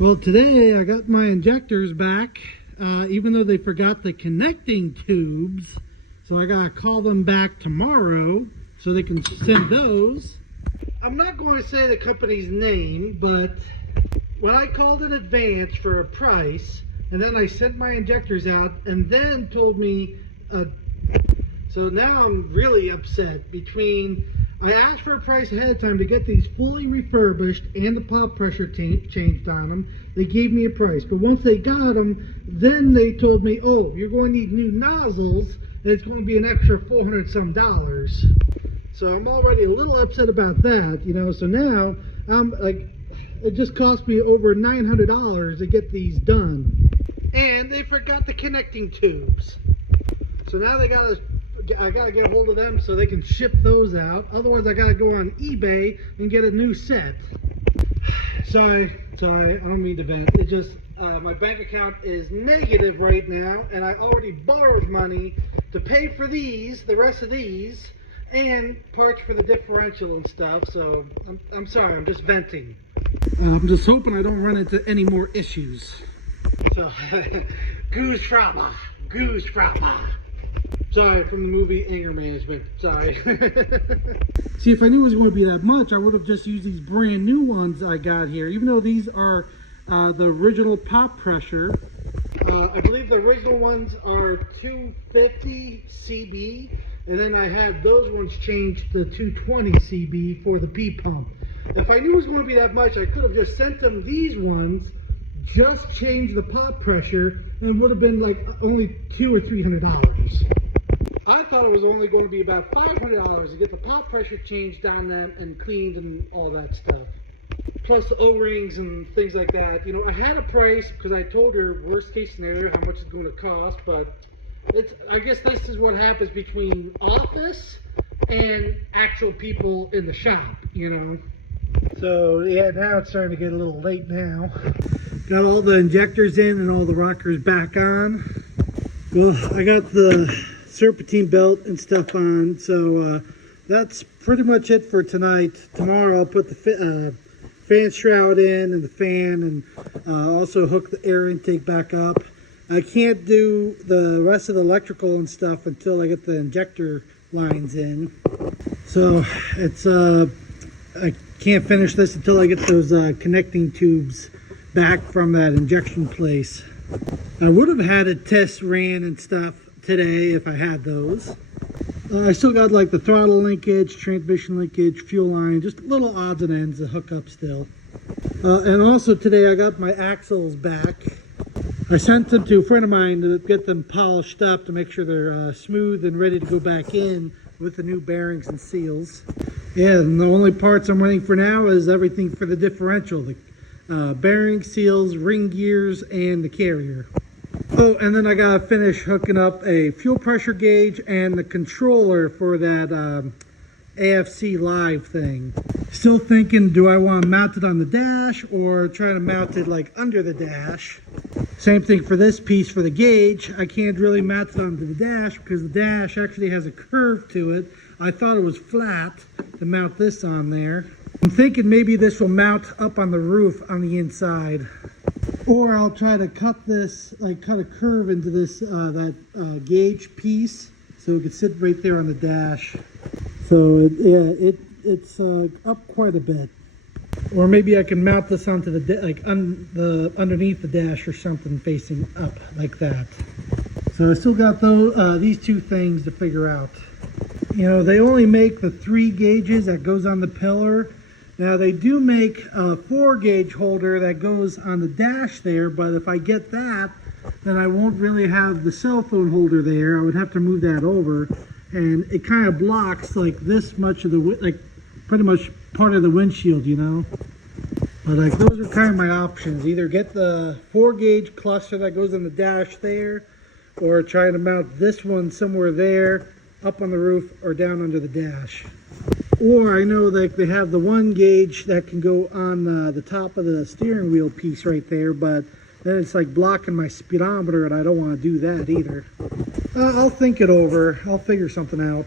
Well, today I got my injectors back, even though they forgot the connecting tubes. So I gotta call them back tomorrow so they can send those. I'm not going to say the company's name, but when I called in advance for a price, and then I sent my injectors out, and then told me, so now I'm really upset. I asked for a price ahead of time to get these fully refurbished and the pop pressure changed on them. They gave me a price, but once they got them, then they told me, oh, you're going to need new nozzles, and it's going to be an extra $400 some. So I'm already a little upset about that, you know. So now I'm like, it just cost me over $900 to get these done, and they forgot the connecting tubes. So now I gotta get a hold of them so they can ship those out. Otherwise, I gotta go on eBay and get a new set. Sorry, I don't mean to vent. It just, my bank account is negative right now, and I already borrowed money to pay for the rest of these, and parts for the differential and stuff. So I'm sorry, I'm just venting. I'm just hoping I don't run into any more issues. So, goose frappa. Sorry, from the movie Anger Management. Sorry. See, if I knew it was going to be that much, I would have just used these brand new ones I got here. Even though these are the original pop pressure. I believe the original ones are 250 CB. And then I had those ones changed to 220 CB for the P pump. If I knew it was going to be that much, I could have just sent them these ones, just changed the pop pressure, and it would have been like only $200 or $300. I thought it was only going to be about $500 to get the pop pressure changed down them and cleaned and all that stuff. Plus the O-rings and things like that. You know, I had a price because I told her worst case scenario how much it's going to cost, but I guess this is what happens between office and actual people in the shop, you know. So yeah, now it's starting to get a little late now. Got all the injectors in and all the rockers back on. Well, I got the serpentine belt and stuff on, so that's pretty much it for tonight. Tomorrow I'll put the fan shroud in and the fan, and also hook the air intake back up. I can't do the rest of the electrical and stuff until I get the injector lines in. So it's I can't finish this until I get those connecting tubes back from that injection place. I would have had a test ran and stuff today if I had those. I still got like the throttle linkage, transmission linkage, fuel line, just little odds and ends to hook up still. And also today I got my axles back. I sent them to a friend of mine to get them polished up to make sure they're smooth and ready to go back in with the new bearings and seals. Yeah, and the only parts I'm waiting for now is everything for the differential. The bearing, seals, ring gears, and the carrier. Oh, and then I gotta finish hooking up a fuel pressure gauge and the controller for that AFC Live thing. Still thinking, do I want to mount it on the dash or try to mount it like under the dash? Same thing for this piece for the gauge. I can't really mount it onto the dash because the dash actually has a curve to it. I thought it was flat to mount this on there. I'm thinking maybe this will mount up on the roof on the inside. Or I'll try to cut this, like cut a curve into this gauge piece so it can sit right there on the dash. So it's up quite a bit. Or maybe I can mount this onto the underneath the dash or something facing up like that. So I still got these two things to figure out. You know, they only make the 3 gauges that goes on the pillar. Now they do make a 4 gauge holder that goes on the dash there, but if I get that, then I won't really have the cell phone holder there. I would have to move that over, and it kind of blocks like this much of the, like pretty much part of the windshield, you know. But like those are kind of my options. Either get the 4 gauge cluster that goes on the dash there, or try to mount this one somewhere there, up on the roof or down under the dash. Or I know that they have the 1 gauge that can go on the top of the steering wheel piece right there, but then it's like blocking my speedometer and I don't want to do that either. I'll think it over. I'll figure something out.